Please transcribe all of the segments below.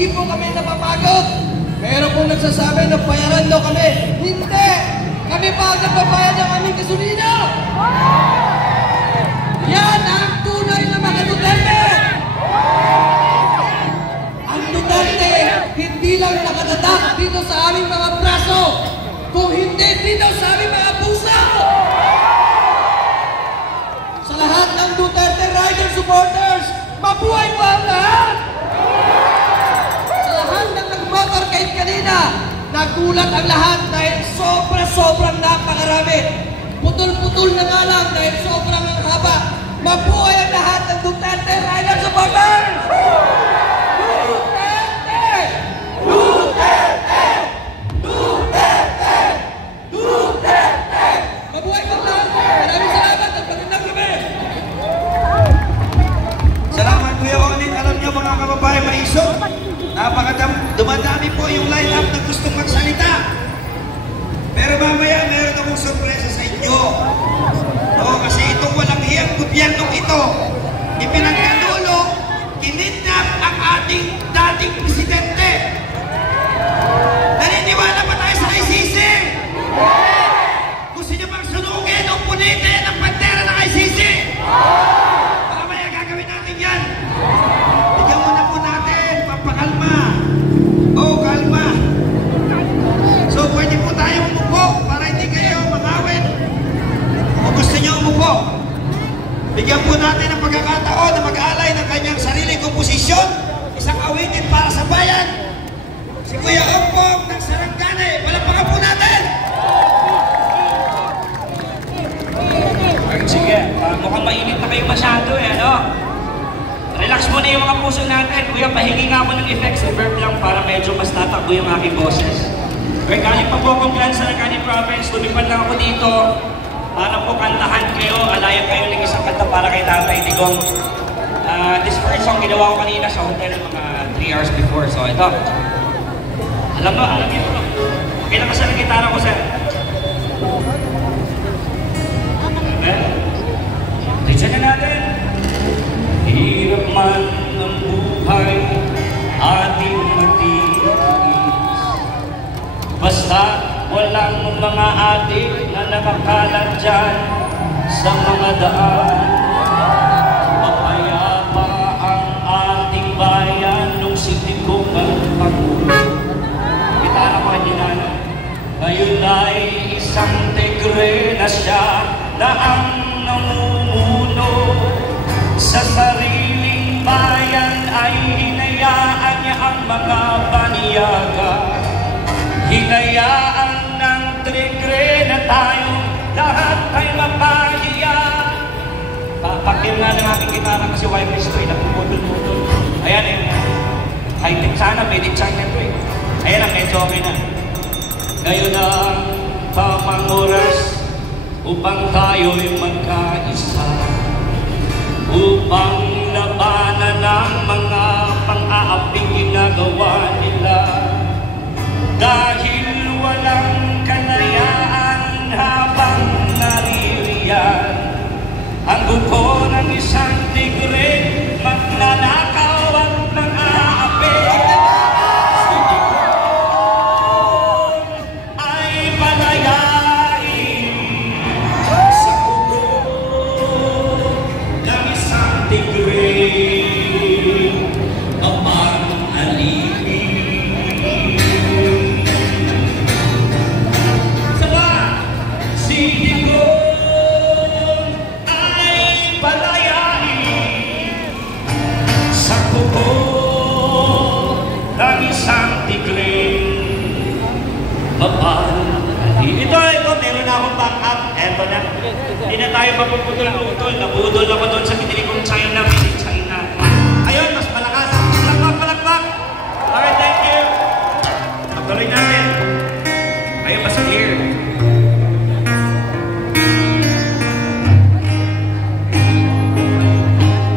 Hindi po kami napapagod. Meron pong nagsasabi na bayaran daw kami. Hindi! Kami pa ang nagbabayad ng aming gasolina! Yan ang tunay na mga Duterte! Ang Duterte, hindi lang nakatatak dito sa aming mga braso, kung hindi dito sa aming mga puso! Sa lahat ng Duterte Rider supporters, mabuhay pa ang lahat! Sa lahat ng nag-motorcade kanina, nagulat ang lahat dahil sobrang napakarami. Putol-putol na nga lang dahil sobrang ang haba. Mabuhay ang lahat ng Duterte Rider supporters! Duterte! Duterte! Duterte! Duterte! Mabuhay pa ang lahat! Maraming salamat at magandang gabi! Salamat Kuya Onin. Alam niyo mga kababayan maiso, dumadami po yung line-up na gustong magsalita. Pero mamaya meron akong sorpresa sa inyo. Kasi itong walang hiyang gobyernong ito, ipinagkanulo, kinidnap ang ating dating presidente. Naniniwala pa tayo sa ICC? Gusto niyo bang sunugin o punitin ang bandera ng ICC? Mamaya gagawin natin yan. Bigyan muna po natin, pampakalma. Kalma. So, pwede po tayo umupo para hindi kayo mangawin. Kung gusto niyo umupo, bigyan po natin ang pagkakataon na mag-alay ng kanyang sariling komposisyon, isang awitin para sa bayan. Si Kuya Ompong ng Sarangani, palapakan po natin! Sige, mukhang mainit na kayo masyado ano? Relax muna yung mga puso natin. Kuya, pahingi nga ako ng effects reverb lang para medyo mas tatakbo yung aking boses. Kaya galing pa po akong Clan Sarangani Province, lumipad lang ako dito para po kantahan kayo, alayan kayo ng isang kanta para kay Tatay Digong. This first song ginawa ko kanina sa hotel mga 3 hours before. So ito. Alam niyo ito. Kailan ka sa gitara ko, sir? Tignan na natin. Hirap man ang buhay, ating matiis. Basta walang mga adik na nakakalat dyan sa mga daan. Mapayapa ang ating bayan nung si Digong ang Pangulo. Gitara ko kanina. Ngayon ay isang tigre na siya na ang namumuno. Sa sariling bayan ay hinayaan niya ang mga paniyaga. Hinayaan ng tigre na tayo lahat ay mapahiya. Papakil nga ng aking gitara kasi wifi stray na puputol-putol. Ayan eh. High-tech sana, pwede China ito eh. Ayan ang medyo okay na. Ngayon ang tamang oras upang tayo'y magkaisa, upang labanan ang mga pang-aaping ginagawa nila. Dahil walang kalayaan habang naririyan ang buko ng isang tigre, magnanakaw at mang-aapi. Si Digong ay palayain sa buko ng isang tigre, mapang-alipin. Sama, si Digong ay palayain sa buko ng isang tigre, mapang-alipin. Ito, meron na akong back-up. Eto na. Hindi na tayo mapuputol-putol. Nabudol ako doon sa pinili kong China, made in China. Ayun, mas malakas. Palakpak! Alright, thank you. Pagtuloy natin. Ayun, mas clear.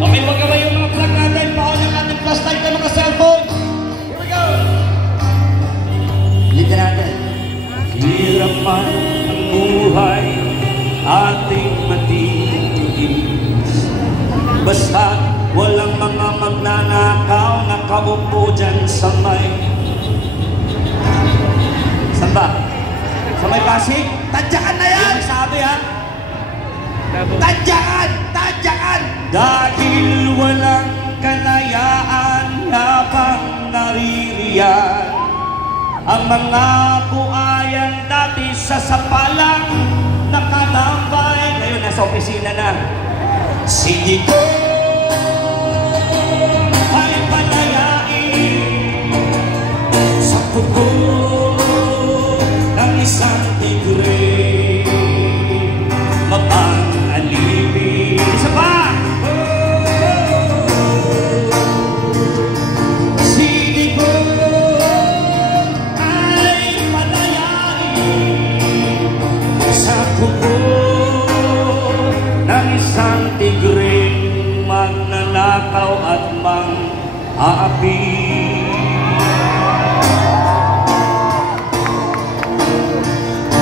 Okay, magkabay yung mga plug natin. Paon ang ating flashlight ng mga cellphones. Here we go. Liga natin. Hirap man ang buhay, ating matiis. Basta Nakaupo dyan sa may... Saan ba? Sa may Pasig? Tadyakan na yan! Yung sabi ha? Tadyakan! Tadyakan! Dahil walang kalayaan habang naririyan ang mga buhayan dati sa sapalang nakatambay. Ngayon nasa opisina na. Sige ko ay palayain sa kuko ng isang tigre mapang-alipin. Isa pa! Sige ko ay palayain sa kuko ng isang tigre magnanakaw at mang-aapi.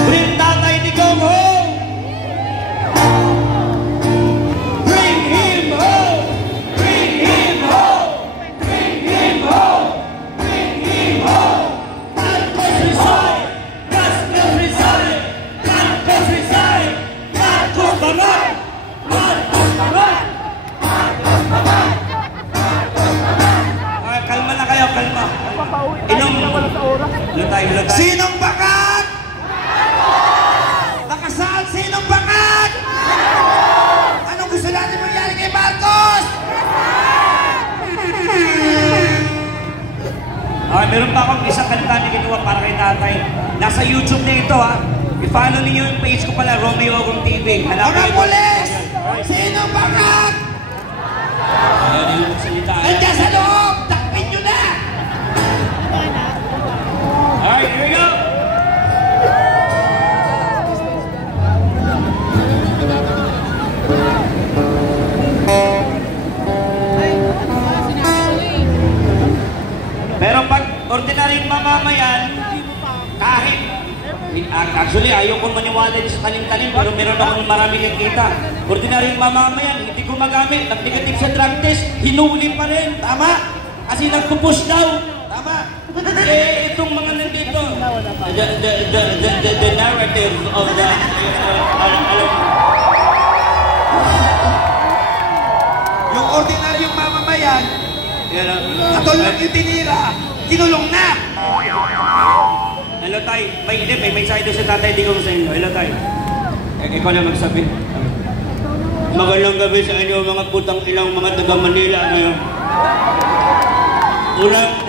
Bring Tatay Digong home! Bring him home! Bring him home! Bring him home! Bring him home! Marcos resign! Marcos resign! Marcos resign! Marcos bangon! Marcos bangon! Marcos bangon! Kalma na kayo, kalma. Inom. Lutay, lutay. Sinong bakat? Nakasaan sinong bakat? Anong gusto natin mangyari kay Marcos? Okay, meron pa akong isang kanta na ginawa para kay tatay. Nasa YouTube na ito ha. I-follow niyo yung page ko pala, Romeo Ogong TV. Mga pulis! Sinong bakat? Ayun yung salita. Nandiyan sa loob! Takpin nyo na! Alright, here we go! Pero pag ordinaryong mamamayan, kahit actually ayaw kong maniwala sa tanim-tanim pero meron akong maraming nakita. Ordinaryong mamamayan, hindi ko magamit. Nag-negative sa drug test, hinuli pa rin. Tama? Kasi nagpupush daw. Tama! Eh, itong mga nandito, the narrative of the, Yung ordinaryong mamamayan, atol lang yung tinira, kinulong na! Hello, tay. May mensahe doon sa tatay Digong sa inyo. Hello, tay. Ikaw na magsabi. Magandang gabi sa inyo, mga putang ilang mga taga Manila ngayon. Unang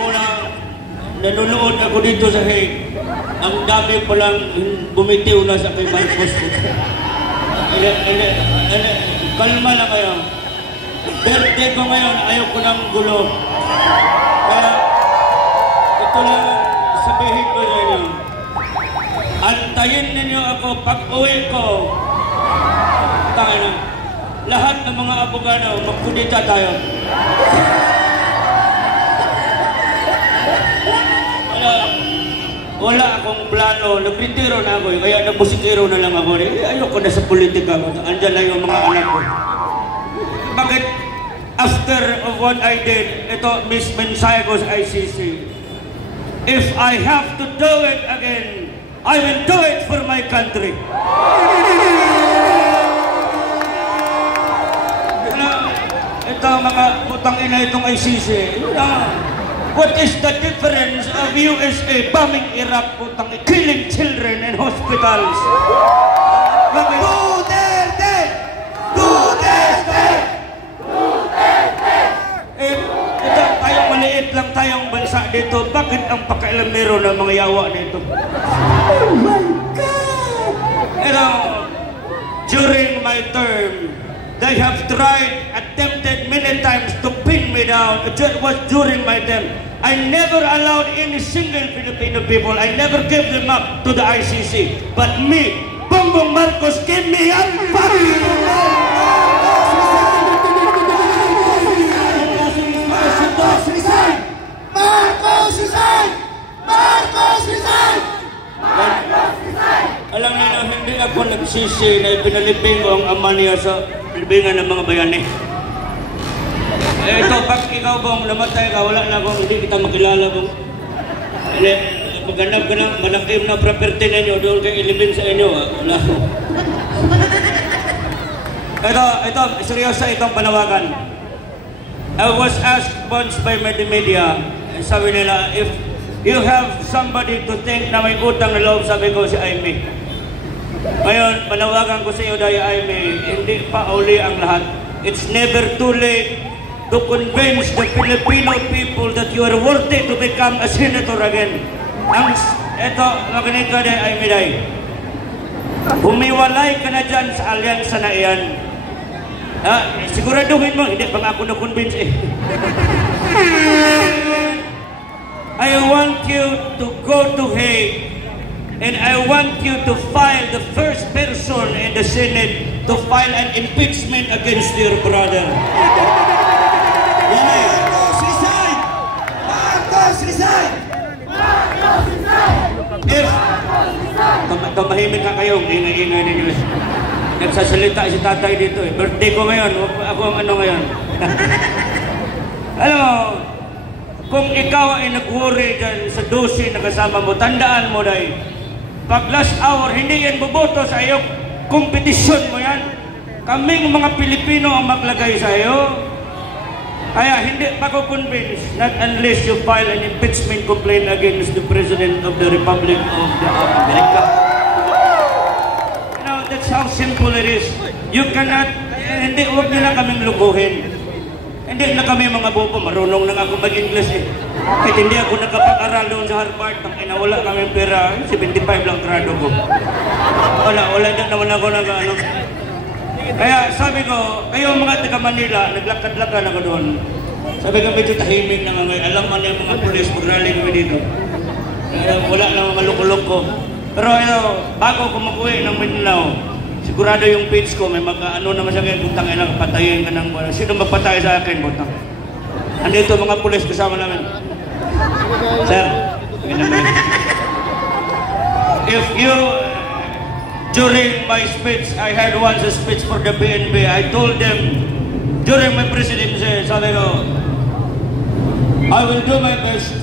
nanonood ako dito sa Hague. Ang dami palang bumitiw na sa kay Marcos. Kalma lang kayo. Birthday ko ngayon, ayaw ko ng gulo. Kaya, ito lang sabihin ko sa inyo. Antayin ninyo ako pag-uwi ko. Tangin na. Lahat ng mga abogado, magkudita tayo. Wala akong plano. Nagretiro na ako. Kaya nabusikiro na lang ako. Ayoko na sa politika. Andyan na yung mga anak ko. Bakit? After of what I did, ito, Miss mensahe ko sa ICC. If I have to do it again, I will do it for my country. Ito, mga putang ina itong ICC. What is the difference of USA bombing Iraq, putang killing children in hospitals? Duterte! Duterte! Ito, tayong maliit lang tayong bansa dito. Bakit ang pakailamero ng mga yawa nito? Oh my God! Ito, during my term, they have attempted many times to pin me down. It was during my term. I never allowed any single Filipino people, I never gave them up to the ICC. But me, Bongbong Marcos, gave me up. Marcos resign! Marcos resign! Marcos resign! Marcos resign! Alam niyo, hindi ako nagsisi na ipinalibing ko ang ama niya sa libingan ng mga bayani. Ito, pag ikaw bang namatay ka, wala na akong hindi kita makilala bang. Maghanap ka ng malakim na property ninyo, doon kayo ilibin sa inyo. Wala. Ito, seryoso itong panawagan. I was asked once by media, sabi nila, if you have somebody to think na may utang na loob, sabi ko si Aimee. Ngayon, panawagan ko sa iyo dahil Aimee, hindi pa uli ang lahat. It's never too late to convince the Filipino people that you are worthy to become a senator again. Ito, makinig ka dahil Aimee dahil. Humiwalay ka na dyan sa alyansa na iyan. Siguraduhin mo, hindi pa nga ako na-convince eh. I want you to go to Hague and I want you to file the first person in the Senate to file an impeachment against your brother. Marcos resign! Marcos resign! If tumahimik ka kayo, ingay-ingay ninyo. Nagsasalita si tatay dito eh. Birthday ko ngayon, ako ang ano ngayon. Alam mo, kung ikaw ay nag-worry dyan sa dosi na kasama mo, tandaan mo dahil pag last hour, hindi yan buboto sa iyo. Kompetisyon mo yan. Kaming mga Pilipino ang maglagay sa iyo. Kaya hindi pa ko convince not unless you file an impeachment complaint against the President of the Republic of America. You know, that's how simple it is. You cannot, hindi, huwag nila kaming lukuhin. Hindi na kami mga bobo, marunong lang ako mag-English eh. Kahit hindi ako nakapag-aral doon sa Harvard, wala kami pera, 75 lang grado ko. Wala din naman ako ano. Kaya sabi ko, kayo mga taga Manila, naglakad-lakad ako doon. Sabi ko, medyo tahimik na ngayon. Alam mo na yung mga pulis, mag-rally kami dito. Wala na mga lukulok ko. Pero bago ko makuwi ng Mindanao, sigurado yung page ko, may mag-ano naman sa akin, butang ina, patayin ka ng wala. Sino magpatay sa akin, butang? Andito mga pulis kasama namin. Sir, if you, during my speech, I had once a speech for the PNP, I told them, during my presidency, sabi ko, I will do my best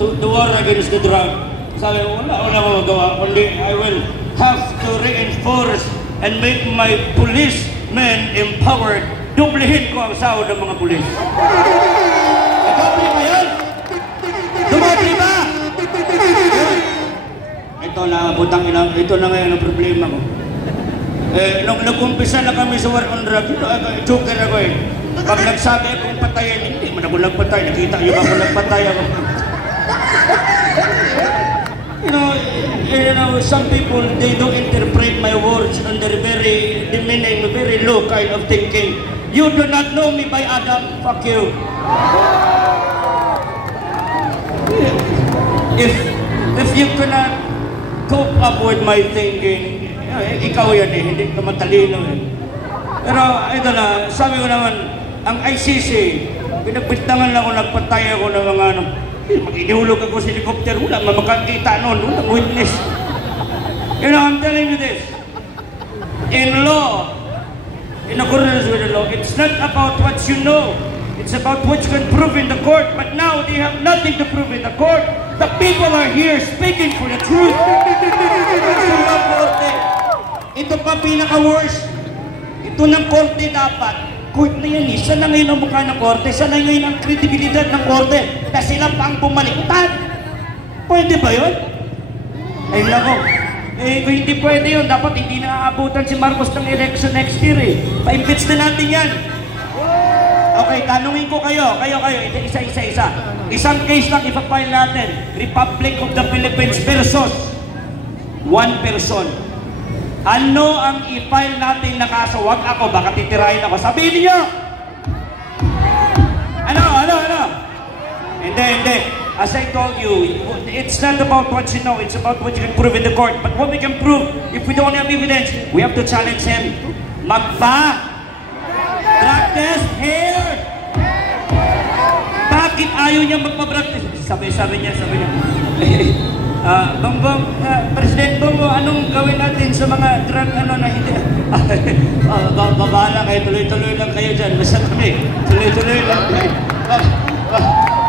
to war against the drug. Sabi ko, wala ko magawa, only I will have to reinforce and make my policemen empowered. Dublihin ko ang sahod ng mga pulis. Doble ba yan? Dumoble ba? Ito na, butang ina, ito na ngayon ang problema ko. Nung nag-umpisa na kami sa war on drug, joker ako eh. Pag nagsabi akong patayin, hindi man ako nagpatay. Nakita niyo ba ako nagpatay ako? You know, some people, they don't interpret my words on their very demeaning, very low kind of thinking. You do not know me by Adam, fuck you. If you cannot cope up with my thinking, ikaw yan eh, hindi ka matalino eh. Pero ito na, sabi ko naman, ang ICC, pinagbintangan lang ako, nagpatay ako ng mga ano, mag-inihulog ako sa helicopter, wala makakita noon, wala witness. You know, I'm telling you this. In law, in accordance with the law, it's not about what you know. It's about what you can prove in the court. But now, they have nothing to prove in the court. The people are here speaking for the truth. Ito pa pinaka-worst. Ito ng korte dapat. Court na yan eh. Saan na ngayon ang mukha ng korte? Saan na ngayon ang kredibilidad ng korte? Na sila pa ang bumaliktad. Pwede ba yun? Ay nako. Kung hindi pwede yun, dapat hindi na aabutan si Marcos ng election next year eh. Pa-impeach na natin yan. Okay, tanungin ko kayo. Kayo, isa. Isang case lang ipapile natin. Republic of the Philippines versus one person. Ano ang i-file natin na kaso? Wag ako, baka titirahin ako. Sabihin niyo! Ano? Hindi. As I told you, it's not about what you know, it's about what you can prove in the court. But what we can prove, if we don't have evidence, we have to challenge him. Drug test here! Bakit ayaw niya magpa-drug test? Sabi niya. President Bongo, anong gawin natin sa mga drug na hindi? Babahala kayo, tuloy-tuloy lang kayo dyan. Basta kami, tuloy-tuloy lang kayo.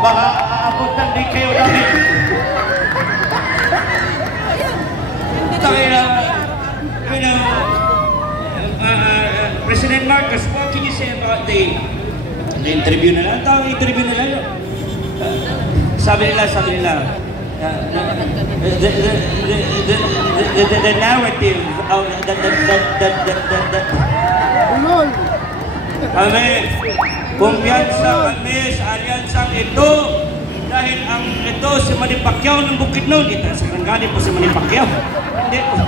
Baka aabutan din kayo namin. President Marcos, what can you say about the interview na lang? Tawag interview na lang. Sabi nila, the narrative of kami, kumpiyansa kami sa alyansang ito dahil ang ito si Manny Pacquiao ng Bukidnon. Ito sa Karangani po si Manny Pacquiao. Hindi po.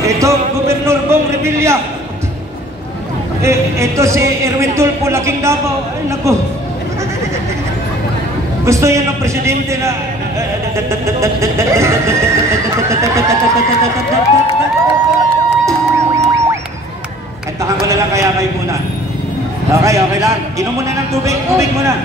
Ito, Gobernador Bong Revilla. Ito si Erwin Tulfo, Laking Davao. Ay, naku. Gusto niya ng presidente na... Kantahan ko na lang kaya kayo muna. Okay lang. Inom muna ng tubig muna.